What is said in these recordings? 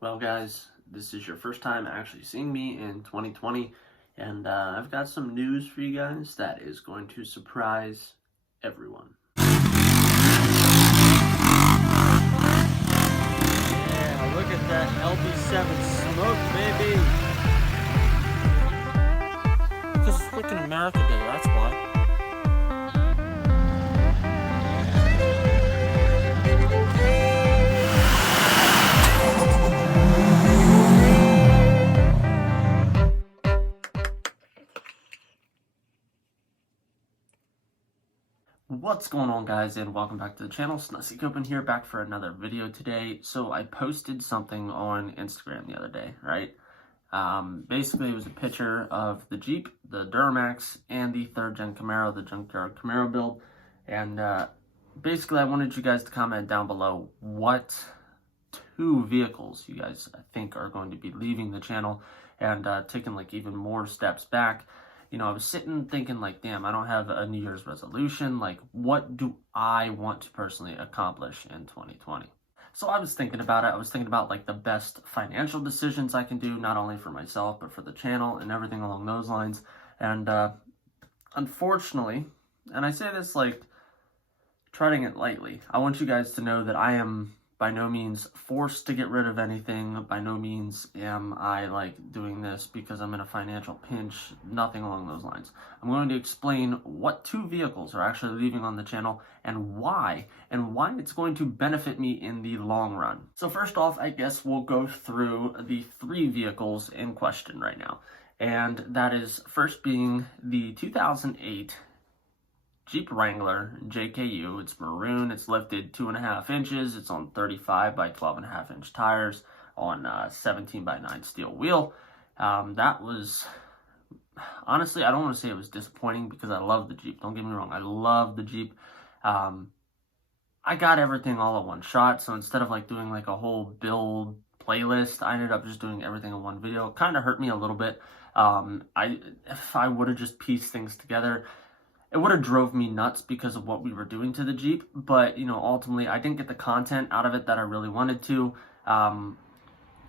Well, guys, this is your first time actually seeing me in 2020, and I've got some news for you guys that is going to surprise everyone. Yeah, look at that LB7 smoke, baby. Because it's freaking America Day, that's why. What's going on, guys, and welcome back to the channel. Snussy Copen here, back for another video today. So I posted something on Instagram the other day, right? Basically, it was a picture of the Jeep, the Duramax, and the 3rd gen Camaro, the junkyard Camaro build. And basically, I wanted you guys to comment down below what two vehicles you guys think are going to be leaving the channel and taking like even more steps back. You know, I was sitting thinking like, damn, I don't have a New Year's resolution. Like, what do I want to personally accomplish in 2020? So I was thinking about it. I was thinking about like the best financial decisions I can do, not only for myself, but for the channel and everything along those lines. And unfortunately, and I say this like treading it lightly, I want you guys to know that I am by no means forced to get rid of anything. By no means am I like doing this because I'm in a financial pinch, nothing along those lines. I'm going to explain what two vehicles are actually leaving on the channel and why it's going to benefit me in the long run. So first off, I guess we'll go through the three vehicles in question right now. And that is first being the 2008 Jeep Wrangler JKU. It's maroon, it's lifted 2.5 inches, it's on 35 by 12.5 inch tires on 17 by 9 steel wheel. That was, honestly, I don't want to say it was disappointing because I love the Jeep. Don't get me wrong, I love the Jeep. I got everything all at one shot, so instead of like doing like a whole build playlist, I ended up just doing everything in one video. It kind of hurt me a little bit. If I would have just pieced things together, it would have drove me nuts because of what we were doing to the Jeep, but, you know, ultimately I didn't get the content out of it that I really wanted to, kind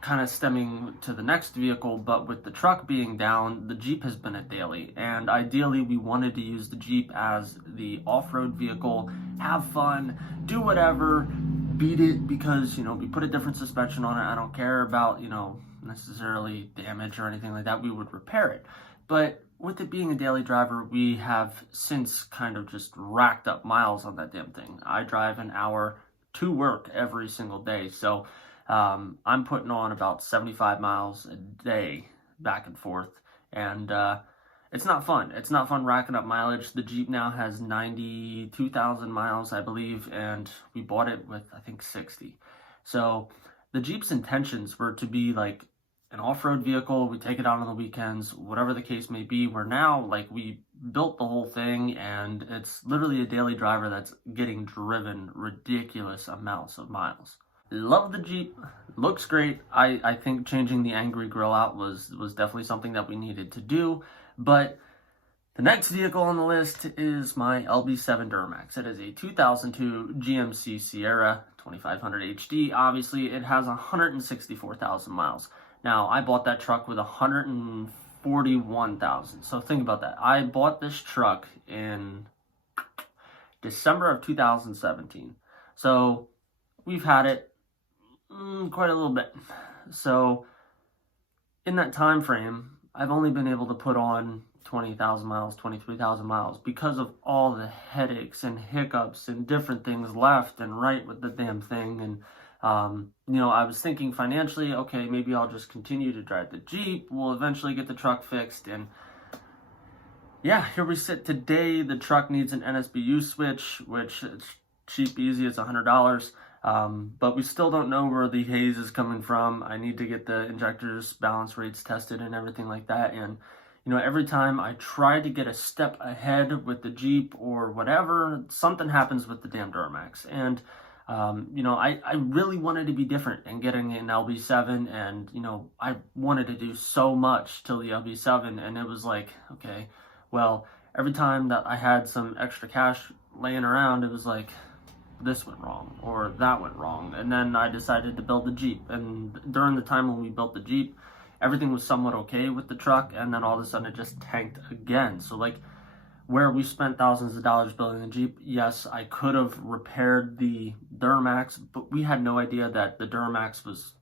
of stemming to the next vehicle. But with the truck being down, the Jeep has been a daily, and ideally we wanted to use the Jeep as the off-road vehicle, have fun, do whatever, beat it, because, you know, we put a different suspension on it. I don't care about, you know, necessarily damage or anything like that. We would repair it. But with it being a daily driver, we have since kind of just racked up miles on that damn thing. I drive an hour to work every single day. So I'm putting on about 75 miles a day back and forth. And it's not fun. It's not fun racking up mileage. The Jeep now has 92,000 miles, I believe, and we bought it with, I think, 60. So the Jeep's intentions were to be like an off-road vehicle. We take it out on the weekends, whatever the case may be. We're now, like, we built the whole thing, and it's literally a daily driver that's getting driven ridiculous amounts of miles. Love the Jeep, looks great. I think changing the angry grill out was definitely something that we needed to do. But the next vehicle on the list is my LB7 Duramax. It is a 2002 GMC Sierra 2500 HD. Obviously, it has 164,000 miles. Now, I bought that truck with 141,000. So think about that. I bought this truck in December of 2017. So we've had it quite a little bit. So in that time frame, I've only been able to put on 20,000 miles, 23,000 miles because of all the headaches and hiccups and different things left and right with the damn thing. And you know, I was thinking financially, okay, maybe I'll just continue to drive the Jeep. We'll eventually get the truck fixed. And yeah, here we sit today. The truck needs an NSBU switch, which is cheap, easy. It's $100. But we still don't know where the haze is coming from. I need to get the injectors balance rates tested and everything like that. And, you know, every time I try to get a step ahead with the Jeep or whatever, something happens with the damn Duramax. And you know, I really wanted to be different and getting an LB7, and, you know, I wanted to do so much till the LB7, and it was like, okay, well, every time that I had some extra cash laying around, it was like, this went wrong or that went wrong. And then I decided to build the Jeep. And during the time when we built the Jeep, everything was somewhat okay with the truck, and then all of a sudden it just tanked again. So like, where we spent thousands of dollars building the Jeep, yes, I could have repaired the Duramax, but we had no idea that the Duramax was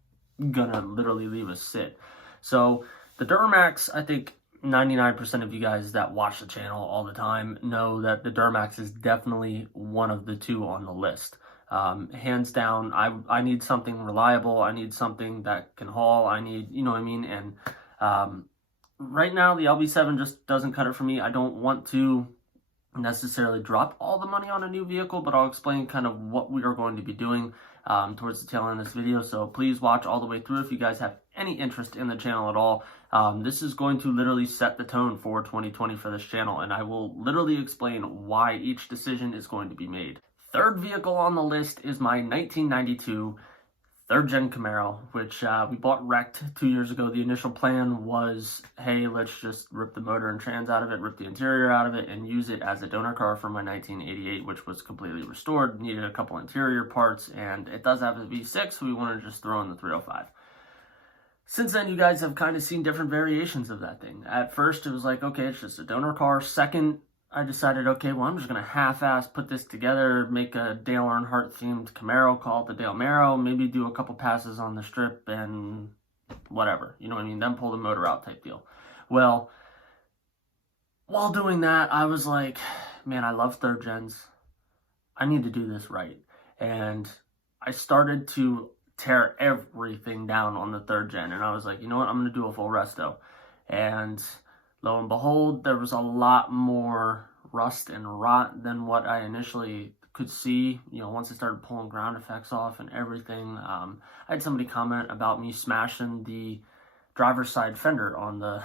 gonna literally leave us sit. So the Duramax, I think 99% of you guys that watch the channel all the time know that the Duramax is definitely one of the two on the list. Hands down, I need something reliable. I need something that can haul. I need, you know what I mean? And right now, the LB7 just doesn't cut it for me. I don't want to necessarily drop all the money on a new vehicle, but I'll explain kind of what we are going to be doing towards the tail end of this video. So please watch all the way through if you guys have any interest in the channel at all. This is going to literally set the tone for 2020 for this channel, and I will literally explain why each decision is going to be made. Third vehicle on the list is my 1992 third-gen Camaro, which we bought wrecked 2 years ago. The initial plan was, hey, let's just rip the motor and trans out of it, rip the interior out of it, and use it as a donor car for my 1988, which was completely restored. Needed a couple interior parts, and it does have a V6, so we wanted to just throw in the 305. Since then, you guys have kind of seen different variations of that thing. At first, it was like, okay, it's just a donor car. Second, I decided, okay, well, I'm just going to half-ass put this together, make a Dale Earnhardt-themed Camaro, call it the Dale Maro, maybe do a couple passes on the strip and whatever, you know what I mean, then pull the motor out type deal. Well, while doing that, I was like, man, I love third gens. I need to do this right. And I started to tear everything down on the third gen, and I was like, you know what, I'm going to do a full resto. And lo and behold, there was a lot more rust and rot than what I initially could see. You know, once I started pulling ground effects off and everything, I had somebody comment about me smashing the driver's side fender on the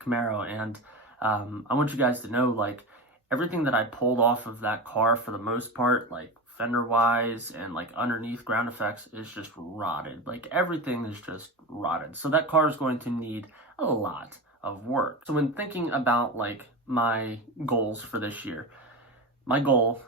Camaro, and I want you guys to know, like, everything that I pulled off of that car for the most part, like fender wise and like underneath ground effects, is just rotted. Like, everything is just rotted. So that car is going to need a lot of work. So when thinking about like my goals for this year, my goal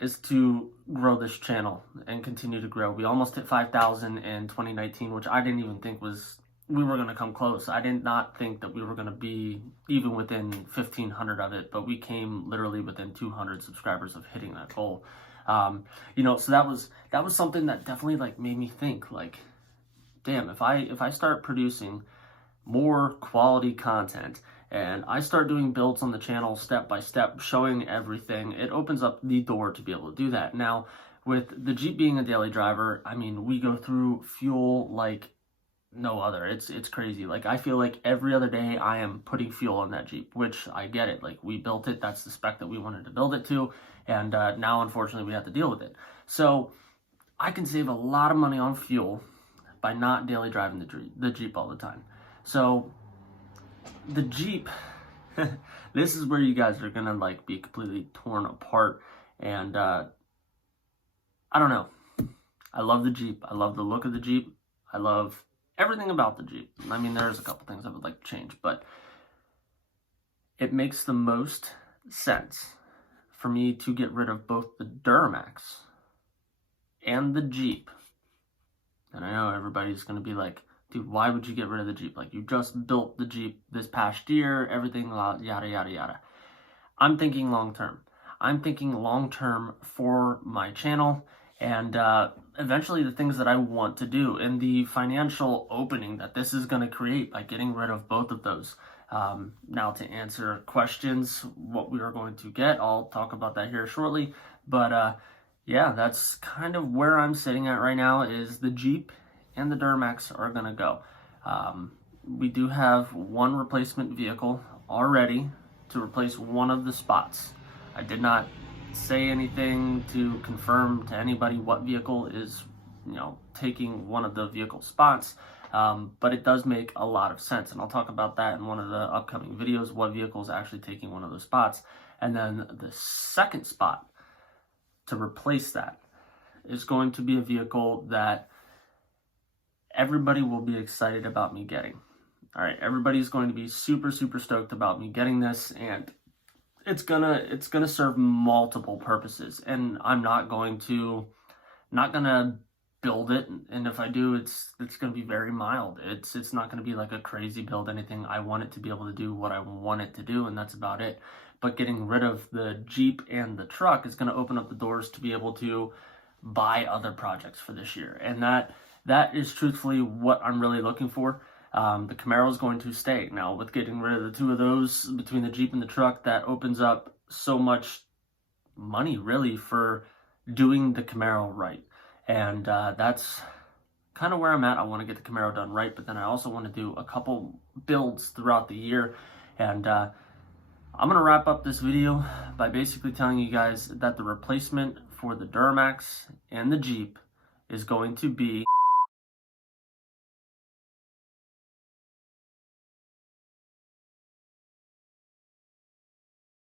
is to grow this channel and continue to grow. We almost hit 5,000 in 2019, which I didn't even think we were going to come close. I did not think that we were going to be even within 1,500 of it, but we came literally within 200 subscribers of hitting that goal. You know, so that was something that definitely like made me think, like, damn, if I start producing more quality content and I start doing builds on the channel step by step, showing everything, it opens up the door to be able to do that. Now, with the Jeep being a daily driver, I mean, we go through fuel like no other. It's crazy. Like, I feel like every other day I am putting fuel on that Jeep, which I get it. Like, we built it. That's the spec that we wanted to build it to. And now, unfortunately, we have to deal with it. So I can save a lot of money on fuel by not daily driving the Jeep all the time. So the Jeep, this is where you guys are gonna like be completely torn apart. And I don't know. I love the Jeep. I love the look of the Jeep. I love everything about the Jeep. I mean, there's a couple things I would like to change, but it makes the most sense for me to get rid of both the Duramax and the Jeep. And I know everybody's gonna be like, dude, why would you get rid of the Jeep? Like, you just built the Jeep this past year, everything, yada, yada, yada. I'm thinking long-term. I'm thinking long-term for my channel and eventually the things that I want to do and the financial opening that this is going to create by getting rid of both of those. Now, to answer questions, what we are going to get, I'll talk about that here shortly. But yeah, that's kind of where I'm sitting at right now, is the Jeep and the Duramax are going to go. We do have one replacement vehicle already to replace one of the spots. I did not say anything to confirm to anybody what vehicle is, you know, taking one of the vehicle spots, but it does make a lot of sense, and I'll talk about that in one of the upcoming videos, what vehicle is actually taking one of those spots. And then the second spot to replace that is going to be a vehicle that everybody will be excited about me getting. All right, everybody's going to be super, super stoked about me getting this, and it's gonna serve multiple purposes, and I'm not gonna build it, and if I do, it's gonna be very mild. It's not gonna be like a crazy build, anything. I want it to be able to do what I want it to do, and that's about it. But getting rid of the Jeep and the truck is gonna open up the doors to be able to buy other projects for this year, and that is truthfully what I'm really looking for. The Camaro is going to stay. Now, with getting rid of the two of those, between the Jeep and the truck, that opens up so much money, really, for doing the Camaro right. And that's kind of where I'm at. I want to get the Camaro done right, but then I also want to do a couple builds throughout the year. And I'm going to wrap up this video by basically telling you guys that the replacement for the Duramax and the Jeep is going to be